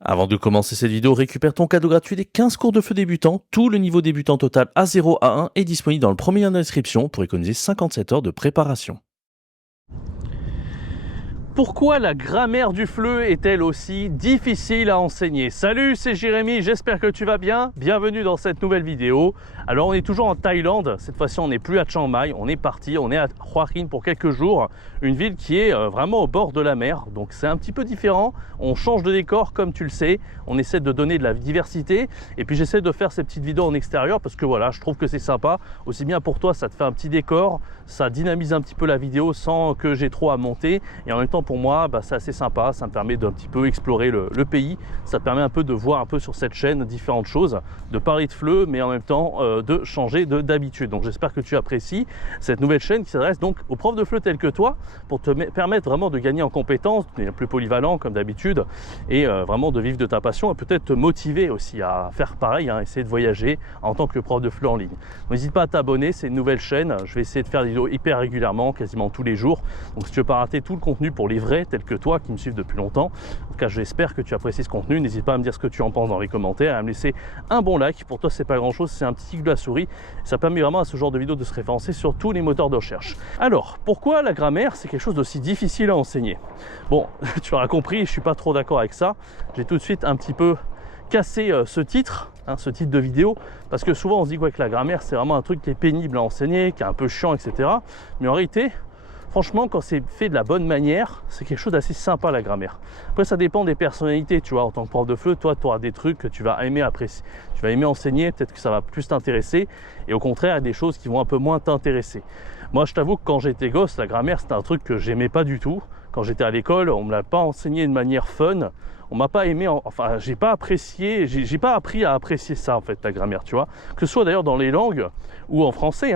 Avant de commencer cette vidéo, récupère ton cadeau gratuit des 15 cours de feu débutants. Tout le niveau débutant total A0 à 1 est disponible dans le premier lien de description pour économiser 57 heures de préparation. Pourquoi la grammaire du FLE est-elle aussi difficile à enseigner? Salut, c'est Jérémy, j'espère que tu vas bien. Bienvenue dans cette nouvelle vidéo. Alors on est toujours en Thaïlande, cette fois-ci on n'est plus à Chiang Mai, on est parti, on est à Hua Hin pour quelques jours. Une ville qui est vraiment au bord de la mer, donc c'est un petit peu différent. On change de décor comme tu le sais, on essaie de donner de la diversité. Et puis j'essaie de faire ces petites vidéos en extérieur parce que voilà, je trouve que c'est sympa. Aussi bien pour toi, ça te fait un petit décor, ça dynamise un petit peu la vidéo sans que j'ai trop à monter. Et en même temps pour moi, c'est assez sympa, ça me permet d'un petit peu explorer le pays. Ça te permet un peu de voir un peu sur cette chaîne différentes choses, de parler de FLE, mais en même temps de changer d'habitude. Donc j'espère que tu apprécies cette nouvelle chaîne qui s'adresse donc aux profs de FLE tels que toi, pour te permettre vraiment de gagner en compétences, de devenir plus polyvalent comme d'habitude, et vraiment de vivre de ta passion, et peut-être te motiver aussi à faire pareil, essayer de voyager en tant que prof de FLE en ligne. N'hésite pas à t'abonner, c'est une nouvelle chaîne, je vais essayer de faire des vidéos hyper régulièrement, quasiment tous les jours. Donc si tu veux pas rater tout le contenu pour les vrais tels que toi qui me suivent depuis longtemps, en tout cas j'espère que tu apprécies ce contenu. N'hésite pas à me dire ce que tu en penses dans les commentaires, à me laisser un bon like. Pour toi c'est pas grand chose, c'est un petit clic de la souris, ça permet vraiment à ce genre de vidéo de se référencer sur tous les moteurs de recherche. Alors pourquoi la grammaire c'est quelque chose d'aussi difficile à enseigner? Bon, tu auras compris, je suis pas trop d'accord avec ça. J'ai tout de suite un petit peu cassé ce titre de vidéo, parce que souvent on se dit que la grammaire c'est vraiment un truc qui est pénible à enseigner, qui est un peu chiant, etc. Mais en réalité, franchement, quand c'est fait de la bonne manière, c'est quelque chose d'assez sympa la grammaire. Après, ça dépend des personnalités, tu vois. En tant que prof de FLE, toi, tu auras des trucs que tu vas aimer apprécier, tu vas aimer enseigner, peut-être que ça va plus t'intéresser, et au contraire, il y a des choses qui vont un peu moins t'intéresser. Moi, je t'avoue que quand j'étais gosse, la grammaire, c'était un truc que j'aimais pas du tout. Quand j'étais à l'école, on me l'a pas enseigné de manière fun. On m'a pas aimé, enfin, j'ai pas apprécié, j'ai pas appris à apprécier ça, en fait, la grammaire, tu vois. Que ce soit d'ailleurs dans les langues ou en français,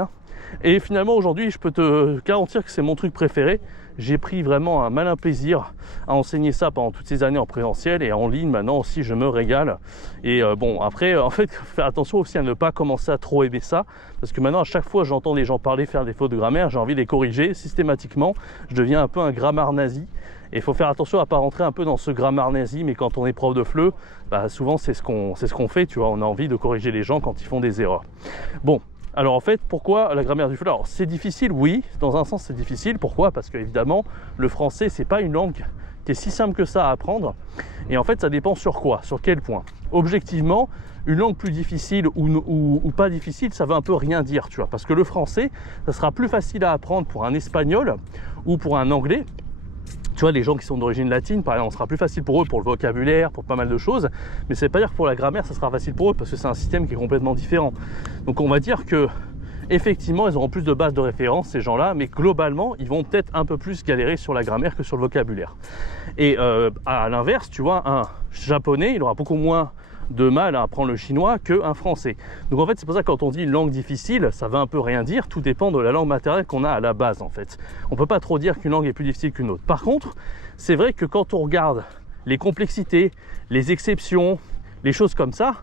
Et finalement aujourd'hui je peux te garantir que c'est mon truc préféré. J'ai pris vraiment un malin plaisir à enseigner ça pendant toutes ces années en présentiel, et en ligne maintenant aussi je me régale. Et bon après en fait faire attention aussi à ne pas commencer à trop aimer ça, parce que maintenant à chaque fois j'entends les gens parler, faire des fautes de grammaire, j'ai envie de les corriger systématiquement. Je deviens un peu un grammar nazi. Et il faut faire attention à ne pas rentrer un peu dans ce grammar nazi, mais quand on est prof de FLE, souvent c'est ce qu'on fait, tu vois, on a envie de corriger les gens quand ils font des erreurs. Bon, alors en fait, pourquoi la grammaire du FLE? Alors c'est difficile, oui, dans un sens c'est difficile. Pourquoi? Parce qu'évidemment, le français, c'est pas une langue qui est si simple que ça à apprendre. Et en fait, ça dépend sur quoi, sur quel point. Objectivement, une langue plus difficile ou pas difficile, ça veut un peu rien dire, tu vois. Parce que le français, ça sera plus facile à apprendre pour un espagnol ou pour un anglais. Tu vois, les gens qui sont d'origine latine, par exemple, ce sera plus facile pour eux pour le vocabulaire, pour pas mal de choses. Mais ça ne veut pas dire que pour la grammaire, ça sera facile pour eux, parce que c'est un système qui est complètement différent. Donc on va dire que effectivement, ils auront plus de bases de référence, ces gens-là, mais globalement, ils vont peut-être un peu plus galérer sur la grammaire que sur le vocabulaire. Et à l'inverse, tu vois, un japonais, il aura beaucoup moins de mal à apprendre le chinois qu'un français. Donc en fait, c'est pour ça que quand on dit une langue difficile, ça veut un peu rien dire, tout dépend de la langue maternelle qu'on a à la base en fait. On peut pas trop dire qu'une langue est plus difficile qu'une autre. Par contre, c'est vrai que quand on regarde les complexités, les exceptions, les choses comme ça,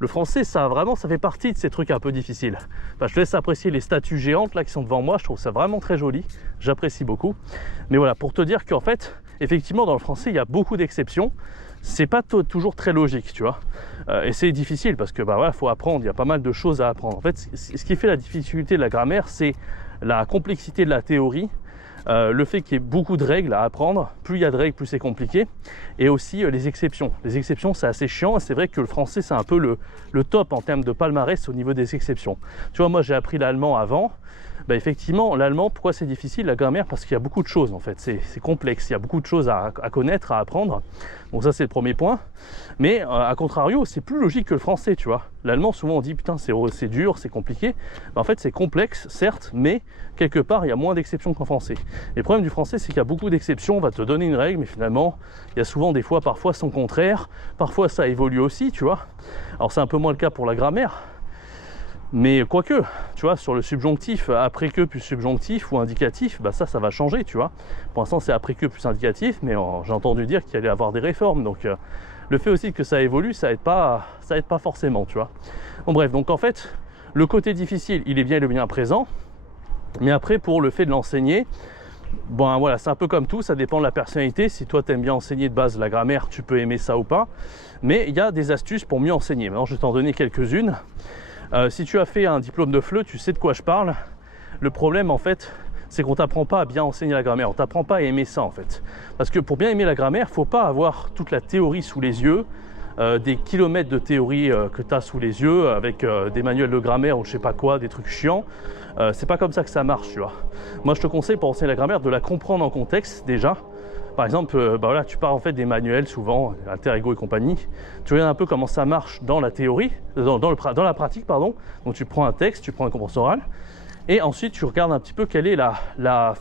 le français, ça fait partie de ces trucs un peu difficiles. Enfin, je te laisse apprécier les statues géantes là qui sont devant moi, je trouve ça vraiment très joli, j'apprécie beaucoup. Mais voilà, pour te dire qu'en fait, effectivement, dans le français, il y a beaucoup d'exceptions. C'est pas toujours très logique, tu vois. Et c'est difficile parce que voilà, faut apprendre, il y a pas mal de choses à apprendre. En fait, ce qui fait la difficulté de la grammaire, c'est la complexité de la théorie, le fait qu'il y ait beaucoup de règles à apprendre. Plus il y a de règles, plus c'est compliqué. Et aussi les exceptions. Les exceptions, c'est assez chiant, et c'est vrai que le français, c'est un peu le top en termes de palmarès au niveau des exceptions. Tu vois, moi j'ai appris l'allemand avant. Effectivement, l'allemand, pourquoi c'est difficile? La grammaire, parce qu'il y a beaucoup de choses en fait, c'est complexe, il y a beaucoup de choses à connaître, à apprendre. Donc ça c'est le premier point. Mais à contrario, c'est plus logique que le français, tu vois. L'allemand, souvent on dit putain c'est dur, c'est compliqué. En fait c'est complexe, certes, mais quelque part il y a moins d'exceptions qu'en français. Et le problème du français, c'est qu'il y a beaucoup d'exceptions, on va te donner une règle, mais finalement il y a souvent des fois, parfois son contraire, parfois ça évolue aussi, tu vois. Alors c'est un peu moins le cas pour la grammaire. Mais quoique, tu vois, sur le subjonctif, après que plus subjonctif ou indicatif, ça va changer, tu vois. Pour l'instant, c'est après que plus indicatif, mais j'ai entendu dire qu'il allait y avoir des réformes. Donc, le fait aussi que ça évolue, ça aide pas forcément, tu vois. Bon, bref, donc en fait, le côté difficile, il est bien présent. Mais après, pour le fait de l'enseigner, Bon voilà, c'est un peu comme tout, ça dépend de la personnalité. Si toi t'aimes bien enseigner de base la grammaire, tu peux aimer ça ou pas. Mais il y a des astuces pour mieux enseigner. Maintenant je vais t'en donner quelques-unes. Si tu as fait un diplôme de FLE, tu sais de quoi je parle. Le problème en fait, c'est qu'on t'apprend pas à bien enseigner la grammaire, on t'apprend pas à aimer ça en fait. Parce que pour bien aimer la grammaire, faut pas avoir toute la théorie sous les yeux, des kilomètres de théorie que tu as sous les yeux, avec des manuels de grammaire ou je sais pas quoi, des trucs chiants. C'est pas comme ça que ça marche, tu vois. Moi je te conseille pour enseigner la grammaire de la comprendre en contexte déjà. Par exemple, voilà, tu pars en fait des manuels souvent, Alter Ego et compagnie. Tu regardes un peu comment ça marche dans la théorie, dans la pratique, pardon. Donc tu prends un texte, tu prends une compréhension orale, et ensuite tu regardes un petit peu quelle est la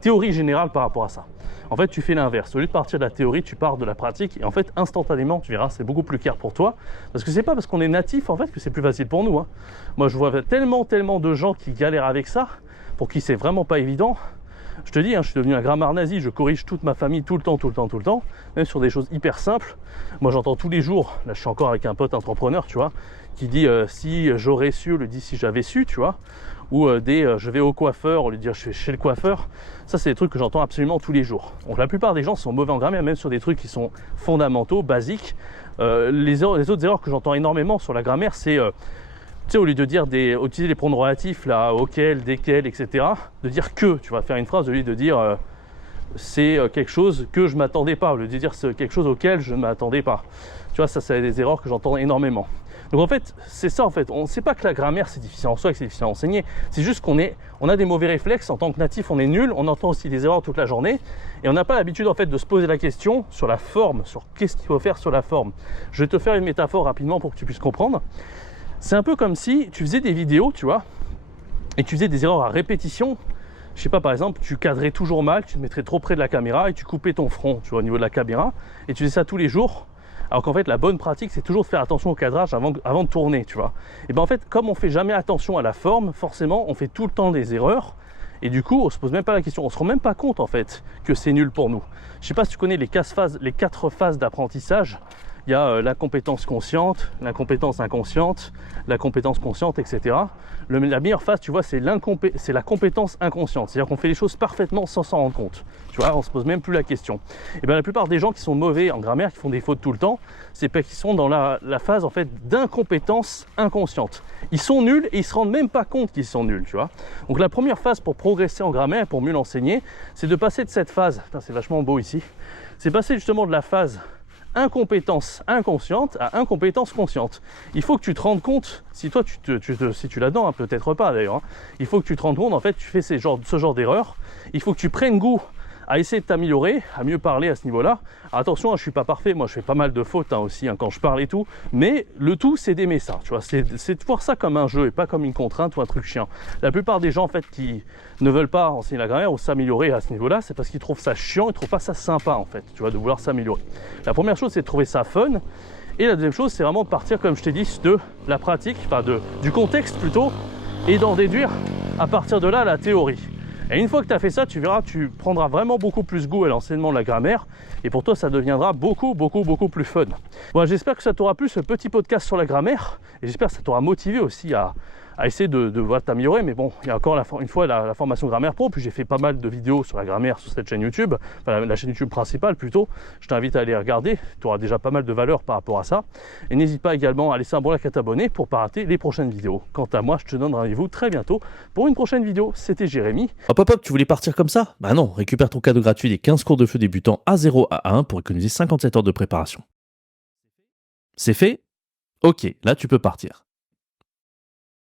théorie générale par rapport à ça. En fait, tu fais l'inverse. Au lieu de partir de la théorie, tu pars de la pratique, et en fait, instantanément, tu verras, c'est beaucoup plus clair pour toi. Parce que c'est pas parce qu'on est natif en fait que c'est plus facile pour nous, hein. Moi, je vois tellement de gens qui galèrent avec ça, pour qui c'est vraiment pas évident. Je te dis, hein, je suis devenu un grammaire nazi, je corrige toute ma famille tout le temps, même sur des choses hyper simples. Moi j'entends tous les jours, là je suis encore avec un pote entrepreneur, tu vois, qui dit si j'aurais su, au lieu de dire si j'avais su, tu vois, ou je vais au coiffeur, au lieu de dire je vais chez le coiffeur. Ça c'est des trucs que j'entends absolument tous les jours. Donc la plupart des gens sont mauvais en grammaire, même sur des trucs qui sont fondamentaux, basiques. Les autres erreurs que j'entends énormément sur la grammaire, c'est tu sais, au lieu de dire utiliser les pronoms relatifs, là, auquel, desquels, etc., de dire que, tu vas faire une phrase, au lieu de dire c'est quelque chose que je m'attendais pas, au lieu de dire c'est quelque chose auquel je ne m'attendais pas. Tu vois, ça, c'est des erreurs que j'entends énormément. Donc en fait, c'est ça en fait. On ne sait pas que la grammaire c'est difficile en soi, que c'est difficile à enseigner. C'est juste on a des mauvais réflexes. En tant que natif, on est nul. On entend aussi des erreurs toute la journée. Et on n'a pas l'habitude en fait de se poser la question sur la forme, sur qu'est-ce qu'il faut faire sur la forme. Je vais te faire une métaphore rapidement pour que tu puisses comprendre. C'est un peu comme si tu faisais des vidéos, tu vois, et tu faisais des erreurs à répétition. Je sais pas, par exemple, tu cadrais toujours mal, tu te mettrais trop près de la caméra et tu coupais ton front, tu vois, au niveau de la caméra, et tu faisais ça tous les jours. Alors qu'en fait, la bonne pratique, c'est toujours de faire attention au cadrage avant de tourner, tu vois. Et bien en fait, comme on fait jamais attention à la forme, forcément, on fait tout le temps des erreurs. Et du coup, on se pose même pas la question, on se rend même pas compte en fait que c'est nul pour nous. Je sais pas si tu connais les 4 phases d'apprentissage. Il y a la compétence consciente, la compétence inconsciente, la compétence consciente, etc. La meilleure phase, tu vois, c'est la compétence inconsciente. C'est-à-dire qu'on fait les choses parfaitement sans s'en rendre compte. Tu vois, on se pose même plus la question. Et bien la plupart des gens qui sont mauvais en grammaire, qui font des fautes tout le temps, c'est parce qu'ils sont dans la phase en fait d'incompétence inconsciente. Ils sont nuls et ils se rendent même pas compte qu'ils sont nuls, tu vois. Donc la première phase pour progresser en grammaire, pour mieux l'enseigner, c'est de passer de cette phase. Putain, c'est vachement beau ici. C'est passer justement de la phase incompétence inconsciente à incompétence consciente. Il faut que tu te rendes compte, si toi si tu l'as-dedans, hein, peut-être pas d'ailleurs, hein, il faut que tu te rendes compte, en fait, tu fais ce genre d'erreur, il faut que tu prennes goût à essayer de t'améliorer, à mieux parler à ce niveau-là. Attention, je suis pas parfait, moi je fais pas mal de fautes aussi quand je parle et tout, mais le tout c'est d'aimer ça, tu vois, c'est de voir ça comme un jeu et pas comme une contrainte ou un truc chiant. La plupart des gens en fait qui ne veulent pas enseigner la grammaire ou s'améliorer à ce niveau-là, c'est parce qu'ils trouvent ça chiant, ils trouvent pas ça sympa en fait, tu vois, de vouloir s'améliorer. La première chose c'est de trouver ça fun, et la deuxième chose c'est vraiment de partir, comme je t'ai dit, de la pratique, enfin du contexte plutôt, et d'en déduire à partir de là la théorie. Et une fois que tu as fait ça, tu verras, tu prendras vraiment beaucoup plus goût à l'enseignement de la grammaire, et pour toi ça deviendra beaucoup plus fun. Bon, j'espère que ça t'aura plu ce petit podcast sur la grammaire, et j'espère que ça t'aura motivé aussi à essayer de t'améliorer. Mais bon, il y a encore une fois la formation grammaire pro, puis j'ai fait pas mal de vidéos sur la grammaire sur cette chaîne YouTube, enfin la chaîne YouTube principale plutôt. Je t'invite à aller regarder, tu auras déjà pas mal de valeur par rapport à ça. Et n'hésite pas également à laisser un bon like à t'abonner pour pas rater les prochaines vidéos. Quant à moi, je te donne rendez-vous très bientôt pour une prochaine vidéo. C'était Jérémy. Hop, tu voulais partir comme ça? Bah non, récupère ton cadeau gratuit des 15 cours de FLE débutants A0 à 1 pour économiser 57 heures de préparation. C'est fait? Ok, là tu peux partir.